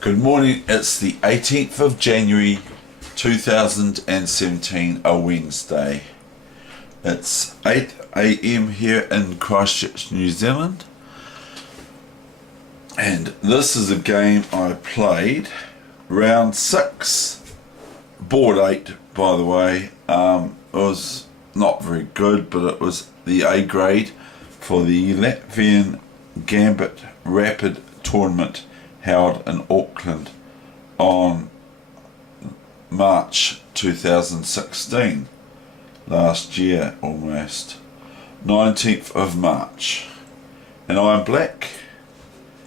Good morning, it's the 18th of January 2017, a Wednesday. It's 8 AM here in Christchurch, New Zealand. And this is a game I played, round 6, board 8 by the way. It was not very good, but it was the A grade for the Latvian Gambit Rapid tournament held in Auckland on March 2016, last year almost, 19th of March, and I'm black,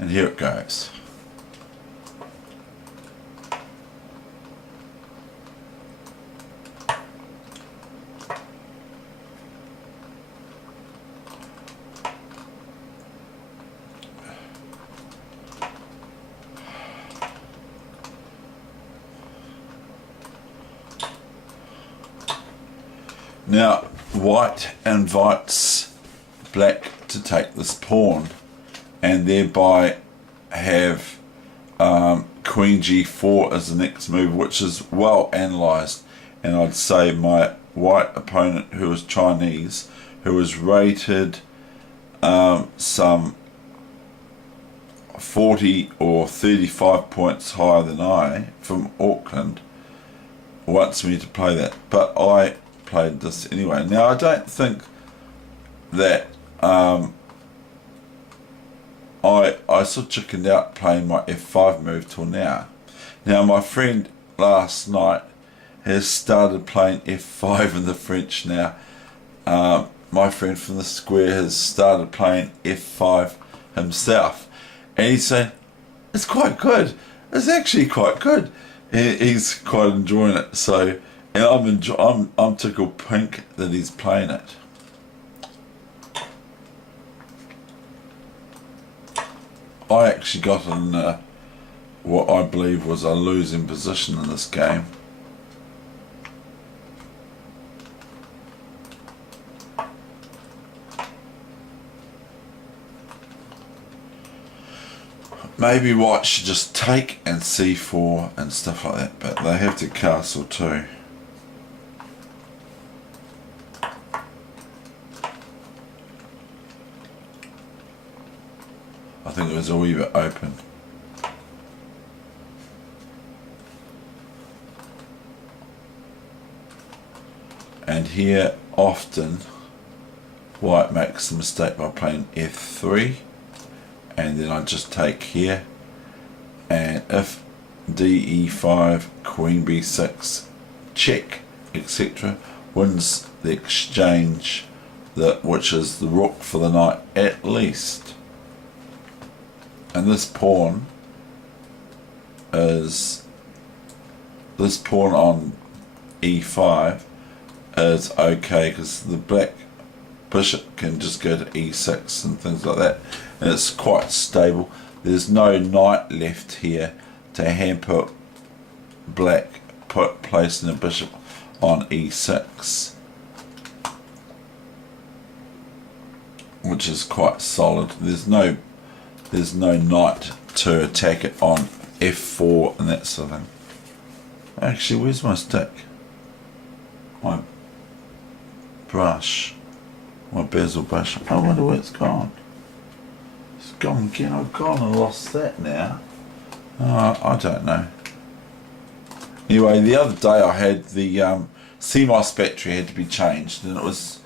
and here it goes. Now, white invites black to take this pawn and thereby have Queen G4 as the next move, which is well analysed. And I'd say my white opponent, who was Chinese, who was rated some 40 or 35 points higher than I, from Auckland, wants me to play that. But I played this anyway. Now, I don't think that I sort of chickened out playing my F5 move till now. Now, my friend last night has started playing F5 in the French now. My friend from the square has started playing F5 himself, and he's saying it's quite good. It's actually quite good. He's quite enjoying it. So, and I'm tickled pink that he's playing it. I actually got in what I believe was a losing position in this game. Maybe white should just take and C4 and stuff like that, but they have to castle too. I think it was a wee bit open. And here often white makes the mistake by playing F3, and then I just take here, and if DE5, Queen B6, check, etc., wins the exchange, which is the rook for the knight at least. And this pawn on E5 is okay because the black bishop can just go to E6 and things like that, and it's quite stable. There's no knight left here to hamper black placing a bishop on E6, which is quite solid. There's no knight to attack it on F4 and that sort of thing. Actually, where's my stick? My brush. My bezel brush. I wonder where it's gone. It's gone again. I've gone and lost that now. I don't know. Anyway, the other day I had the CMOS battery had to be changed, and it was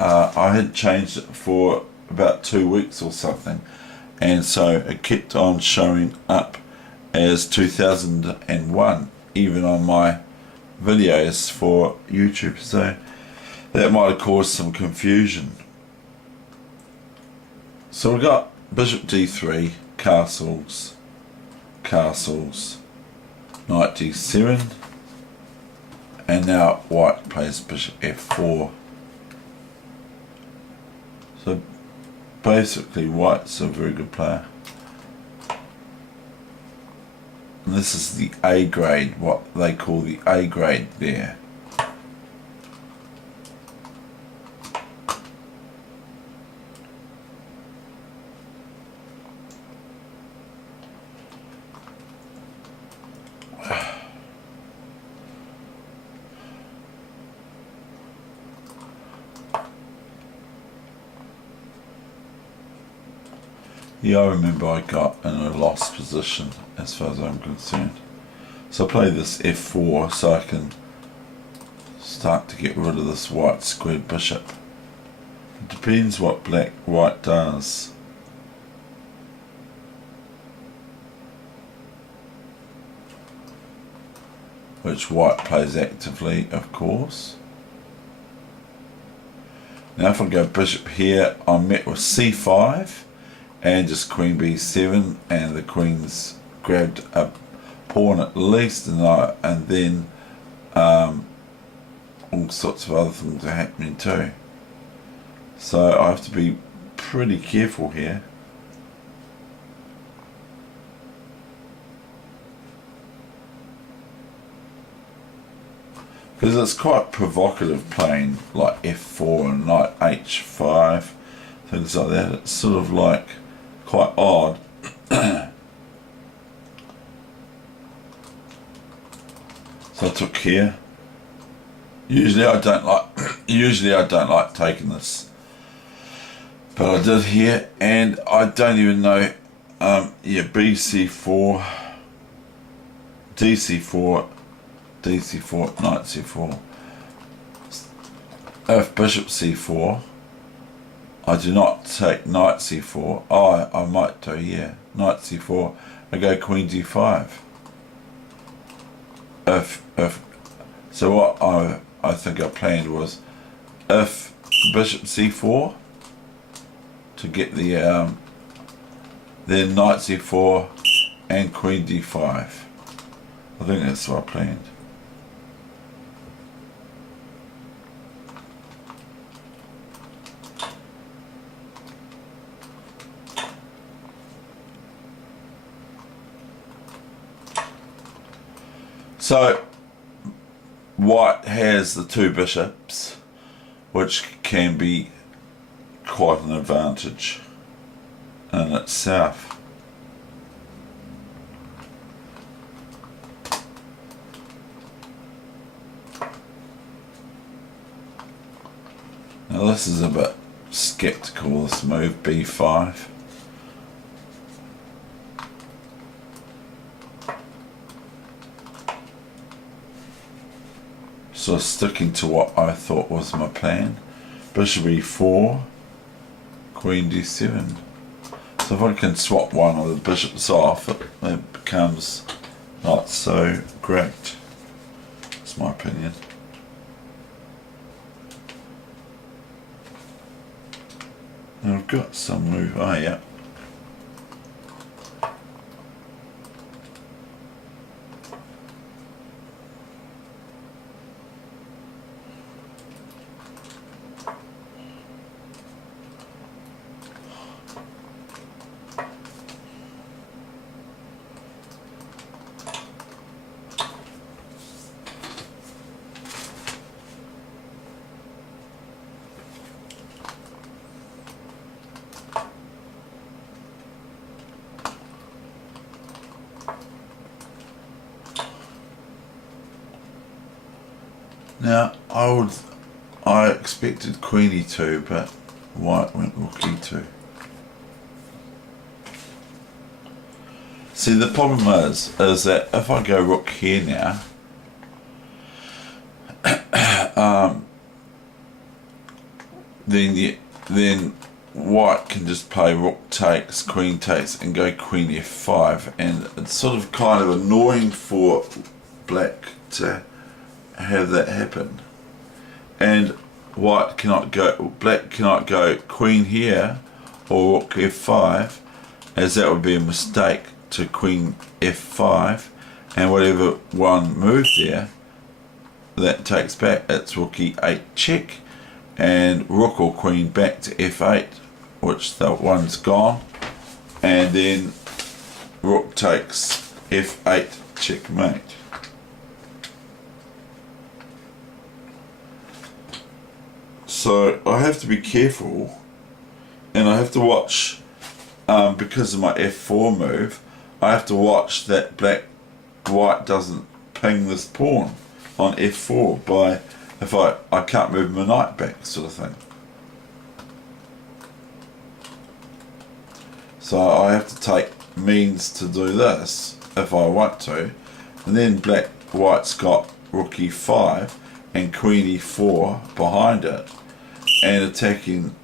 I hadn't changed it for about 2 weeks or something. And so it kept on showing up as 2001, even on my videos for YouTube. So that might have caused some confusion. So we got Bishop D3, castles, Knight D7, and now white plays Bishop F4. So basically white's a very good player. And this is the A grade, what they call the A grade there. Yeah, I remember I got in a lost position as far as I'm concerned. So I play this f4 so I can start to get rid of this white squared bishop. It depends what white does. Which white plays actively, of course. Now if I go bishop here, I'm met with c5 and just queen b7, and the queen's grabbed a pawn at least, and then all sorts of other things are happening too. So I have to be pretty careful here. Because it's quite provocative playing like f4 and knight h5, things like that. It's sort of like quite odd. So I took here. Usually I don't like taking this, but I did here, and I don't even know. Yeah, bc4, dc4, d4, knight c4. If bishop c4, I do not take knight c4. Oh, I might do, yeah. Knight c4, I go queen d5. So what I think I planned was, if bishop c4 to get the then knight c4 and queen d5. I think that's what I planned. So white has the two bishops, which can be quite an advantage in itself. Now this is a bit skeptical, this move, b5. So sticking to what I thought was my plan. Bishop e4, queen d7. So if I can swap one of the bishops off, it becomes not so great. That's my opinion. And I've got some move. Oh yeah. Now I expected queen e2, but white went rook e2. See, the problem is that if I go rook here now, then white can just play rook takes, queen takes, and go queen f5, and it's sort of kind of annoying for black to have that happen. And black cannot go queen here or rook f5, as that would be a mistake to queen f5, and whatever one moves there that takes back, it's rook e8 check, and rook or queen back to f8, which that one's gone, and then rook takes f8 checkmate. So I have to be careful, and I have to watch, because of my f4 move, I have to watch that white doesn't ping this pawn on f4 by, if I can't move my knight back, sort of thing. So I have to take means to do this if I want to. And then white's got rook e5 and queen e4 behind it, and attacking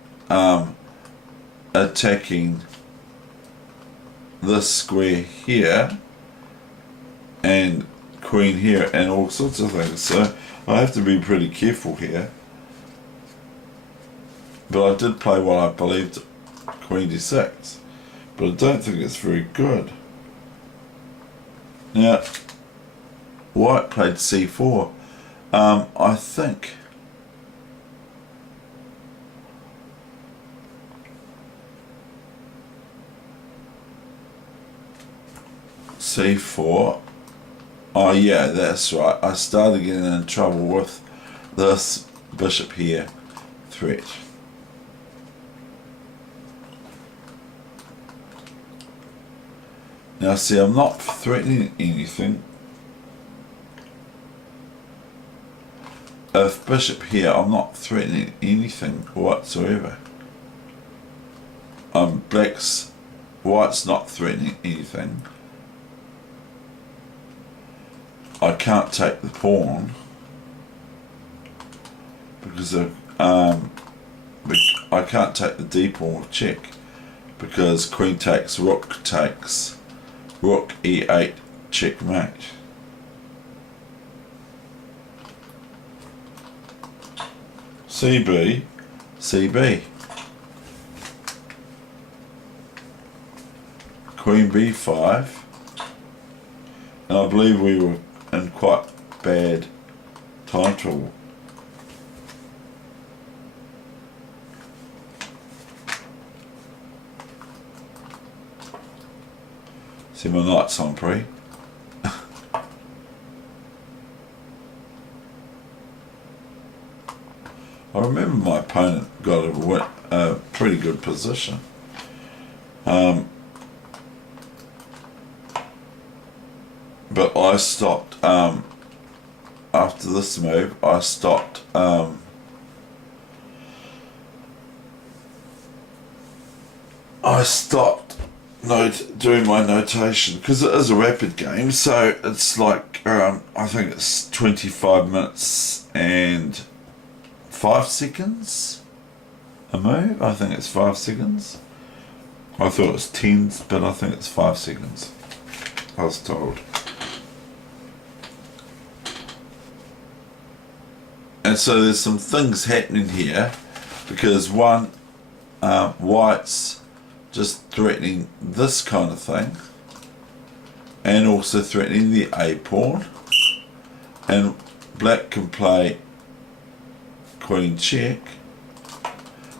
this square here and queen here and all sorts of things. So I have to be pretty careful here. But I did play what I believed queen d6, but I don't think it's very good. Now white played c4. I think c4. Oh yeah, that's right. I started getting in trouble with this bishop here threat. Now see, I'm not threatening anything. If bishop here, I'm not threatening anything whatsoever. White's not threatening anything. I can't take the pawn because I can't take the d pawn with check, because queen takes rook e8 checkmate. CB, queen b5, and I believe we were in quite bad time trouble. See, my knight's on pre. I remember my opponent got a pretty good position. But I stopped, after this move, I stopped doing my notation, because it is a rapid game, so it's like, I think it's 25 minutes and 5 seconds a move. I think it's 5 seconds. I thought it was 10, but I think it's 5 seconds, I was told. And so there's some things happening here, because one, white's just threatening this kind of thing, and also threatening the A pawn, and black can play queen check,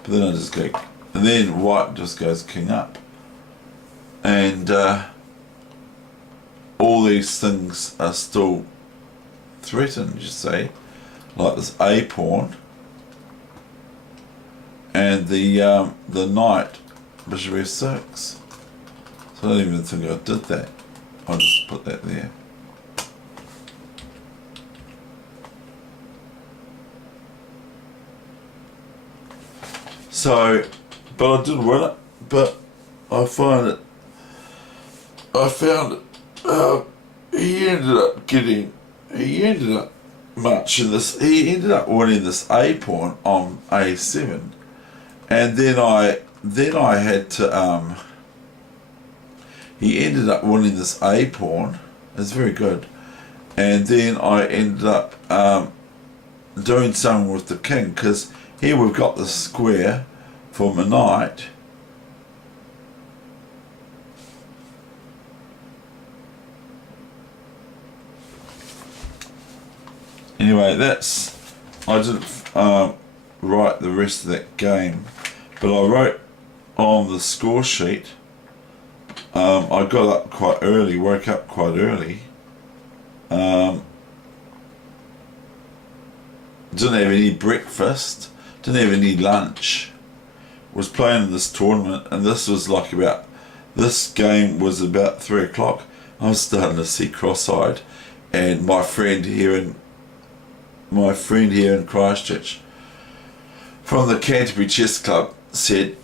but then I just go, and then white just goes king up, and all these things are still threatened, you see, like this A pawn and the knight bishop f6. So I don't even think I did that. I'll just put that there. So, but I did win it, but I found it, he ended up matching this, he ended up winning this A pawn on A7, and then I had to, he ended up winning this A pawn, it's very good, and then I ended up doing something with the king, because here we've got the square for my knight, anyway, I didn't write the rest of that game, but I wrote on the score sheet, I got up quite early, woke up quite early, didn't have any breakfast, didn't have any lunch, was playing in this tournament, and this was like this game was about 3 o'clock. I was starting to see cross-eyed, and my friend here in Christchurch from the Canterbury Chess Club said,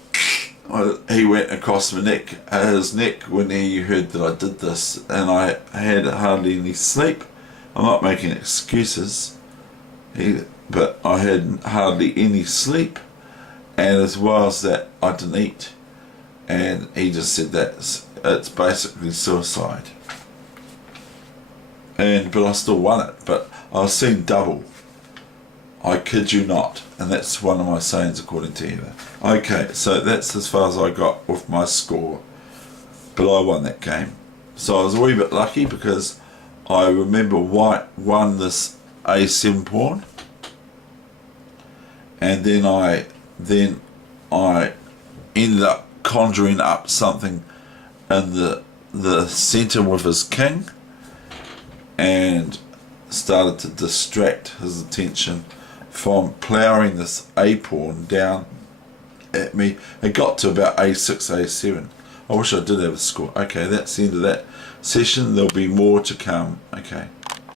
he went across his neck when he heard that I did this, and I had hardly any sleep. I'm not making excuses, but I had hardly any sleep, and as well as that, I didn't eat. And he just said that it's basically suicide. But I still won it, but I was seeing double. I kid you not, and that's one of my sayings according to Heather. Okay, so that's as far as I got with my score, but I won that game. So I was a wee bit lucky because I remember white won this A7 pawn, and then I ended up conjuring up something in the centre with his king, and started to distract his attention from ploughing this A pawn down at me. It got to about A6, A7. I wish I did have a score. Okay, that's the end of that session. There'll be more to come. Okay.